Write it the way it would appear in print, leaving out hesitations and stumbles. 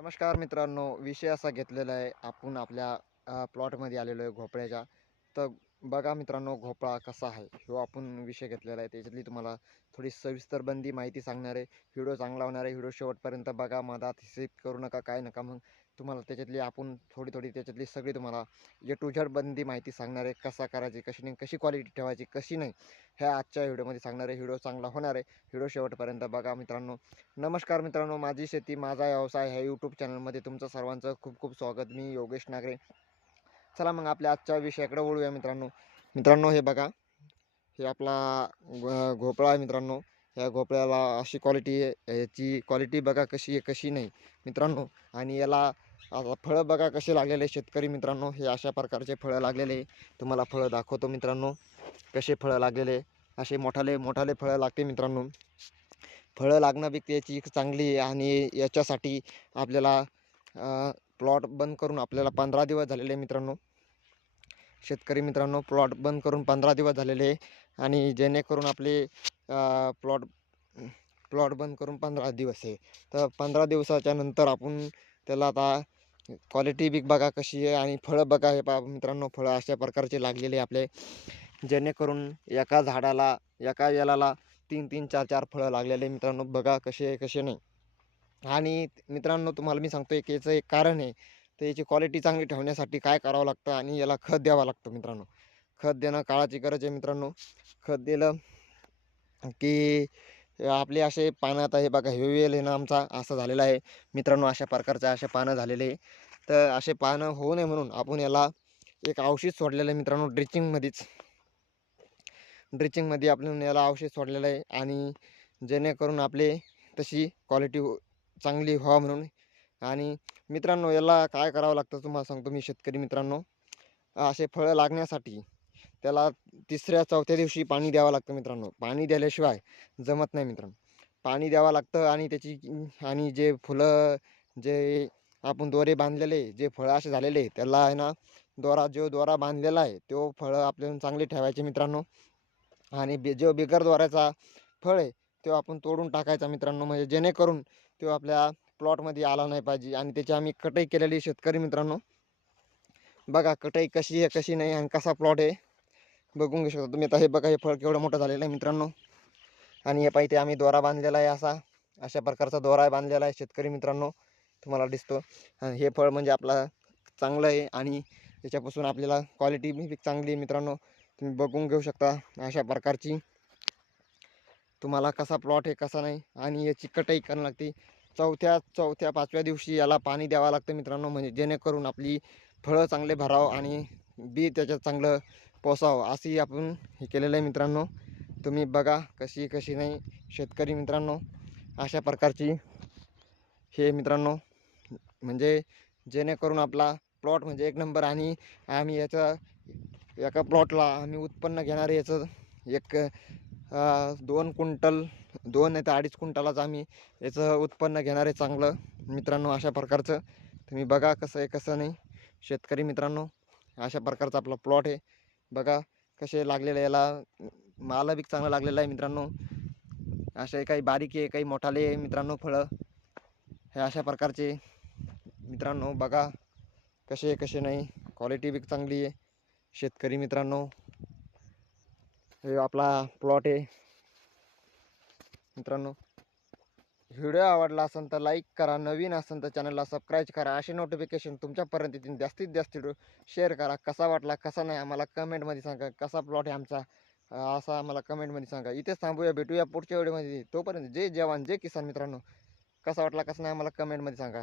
नमस्कार मित्रांनो, विषय असा घेतलेला आहे. आपण आपल्या प्लॉटमध्ये आलेलो आहे भोपळ्याच्या. तर बघा मित्रांनो, भोपळा कसा आहे ह्यो आपण विषय घेतलेला आहे. त्याच्यातली तुम्हाला थोडी सविस्तर बंदी माहिती सांगणार आहे. व्हिडिओ चांगला होणार आहे. व्हिडिओ शेवटपर्यंत बघा, मधात स्किप करू नका, काय नका. मग तुम्हाला त्याच्यातली आपण थोडी थोडी त्याच्यातली सगळी तुम्हाला ए टू झेड बंदी माहिती सांगणार आहे. कसा करायची, कशी नाही, कशी क्वालिटी ठेवायची, कशी नाही, ह्या आजच्या व्हिडिओमध्ये सांगणार आहे. व्हिडिओ चांगला होणार आहे. व्हिडिओ शेवटपर्यंत बघा मित्रांनो. नमस्कार मित्रांनो, माझी शेती माझा व्यवसाय ह्या यूट्यूब चॅनलमध्ये तुमचं सर्वांचं खूप खूप स्वागत. मी योगेश नागरे. चला मग आपल्या आजच्या विषयाकडे वळूया मित्रांनो. मित्रांनो हे बघा, हे आपला घोपळा आहे मित्रांनो. ह्या घोपळ्याला अशी क्वालिटी आहे, याची क्वालिटी बघा कशी आहे कशी नाही मित्रांनो. आणि याला आता फळं बघा कसे लागलेले शेतकरी मित्रांनो. हे अशा प्रकारचे फळं लागलेले, तुम्हाला फळं दाखवतो मित्रांनो. कसे फळं लागलेले, असे मोठाले मोठाले फळं लागते मित्रांनो. फळं लागणं बी त्याची चांगली आहे. आणि याच्यासाठी आपल्याला प्लॉट बंद करून आपल्याला 15 दिवस झालेले मित्रांनो. शेतकरी मित्रांनो, प्लॉट बंद करून 15 दिवस झालेले. आणि जेणेकरून आपले प्लॉट प्लॉट बंद करून 15 दिवस आहे. तर 15 दिवसाच्या नंतर आपण त्याला आता क्वालिटी बी बघा कशी आहे. आणि फळं बघा, हे पहा मित्रांनो, फळं अशा प्रकारचे लागलेले आपले. जेणेकरून एका झाडाला एका वेलाला 3-3, 4-4 फळं लागलेले मित्रांनो. बघा कसे कसे नाही. आणि मित्रांनो, तुम्हाला मी सांगतोय की याचं एक कारण आहे. तर याची क्वालिटी चांगली ठेवण्यासाठी काय करावं लागतं, आणि याला खत द्यावं लागतं मित्रांनो. खत देणं काळाची गरज आहे मित्रांनो. खत दिलं की आपले असे पानं, आता हे बघा, हे वेल आहे ना आमचा, असा झालेला आहे मित्रांनो. अशा प्रकारचे असे पानं झालेले आहे. तर असे पानं होऊ नये म्हणून आपण याला एक औषध सोडलेलं आहे मित्रांनो. ड्रिचिंगमध्ये आपण याला औषध सोडलेलं आहे. आणि जेणेकरून आपले तशी क्वालिटी चांगली व्हावा म्हणून. आणि मित्रांनो, याला काय करावं लागतं तुम्हाला सांगतो मी शेतकरी मित्रांनो. असे फळं लागण्यासाठी त्याला 3ऱ्या-4थ्या दिवशी पाणी द्यावं लागतं मित्रांनो. पाणी दिल्याशिवाय जमत नाही मित्रांनो. पाणी द्यावं लागतं. आणि त्याची आणि जे फुलं, जे आपण दोरे बांधलेले, जे फळं असे झालेले, त्याला आहे ना, दोरा बांधलेला आहे, तो फळं आपल्याला चांगले ठेवायचे मित्रांनो. आणि जो बिगर दोऱ्याचा फळ आहे, तो आपण तोडून टाकायचा मित्रांनो. म्हणजे जेणेकरून तो आपल्या प्लॉटमध्ये आला नाही पाहिजे. आणि त्याची आम्ही कटाई केलेली शेतकरी मित्रांनो. बघा कटाई कशी आहे कशी नाही, आणि कसा प्लॉट आहे बघून घेऊ शकता तुम्ही. आता हे बघा, हे फळ केवढं मोठं झालेलं आहे मित्रांनो. आणि हे पाहिजे आम्ही दोरा बांधलेला आहे, अशा प्रकारचा दोरा बांधलेला आहे शेतकरी मित्रांनो, तुम्हाला दिसतो. आणि हे फळ म्हणजे आपला चांगलं आहे. आणि त्याच्यापासून आपल्याला क्वालिटी बी चांगली आहे मित्रांनो. तुम्ही बघून घेऊ शकता अशा प्रकारची. तुम्हाला कसा प्लॉट आहे कसा नाही. आणि याची कटाई करावी लागते. चौथ्या 5व्या दिवशी याला पाणी द्यावं लागतं मित्रांनो. म्हणजे जेणेकरून आपली फळं चांगले भरावं आणि बी त्याच्यात चांगलं पोसावं, अशी आपण हे केलेलं आहे मित्रांनो. तुम्ही बघा कशी कशी नाही शेतकरी मित्रांनो. अशा प्रकारची हे मित्रांनो, म्हणजे जेणेकरून आपला प्लॉट म्हणजे एक नंबर. आणि आम्ही याचं एका प्लॉटला आम्ही उत्पन्न घेणारे याचं एक 2 क्विंटल, 2 नाही तर 2.5 क्विंटलाचं आम्ही याचं उत्पन्न घेणार आहे चांगलं मित्रांनो. अशा प्रकारचं तुम्ही बघा कसं आहे कसं नाही शेतकरी मित्रांनो. अशा प्रकारचा आपला प्लॉट आहे. बघा कसे लागलेलं, याला माल बी चांगला लागलेला आहे मित्रांनो. असे काही बारीक आहे, काही मोठाले आहे मित्रांनो फळं. हे अशा प्रकारचे मित्रांनो. बघा कसे कसे नाही, क्वालिटी बी चांगली आहे शेतकरी मित्रांनो. हे आपला प्लॉट आहे मित्रांनो. व्हिडिओ आवडला असेल तर लाईक करा, नवीन असेल तर चॅनलला सबस्क्राईब करा. असे नोटिफिकेशन तुमच्यापर्यंत येतील. जास्तीत जास्त व्हिडिओ शेअर करा. कसा वाटला कसा नाही आम्हाला कमेंटमध्ये सांगा. कसा प्लॉट आहे आमचा असा आम्हाला कमेंटमध्ये सांगा. इथेच थांबूया, भेटूया पुढच्या व्हिडिओमध्ये. तोपर्यंत जय जवान जय किसान मित्रांनो. कसा वाटला कसा नाही आम्हाला कमेंटमध्ये सांगा.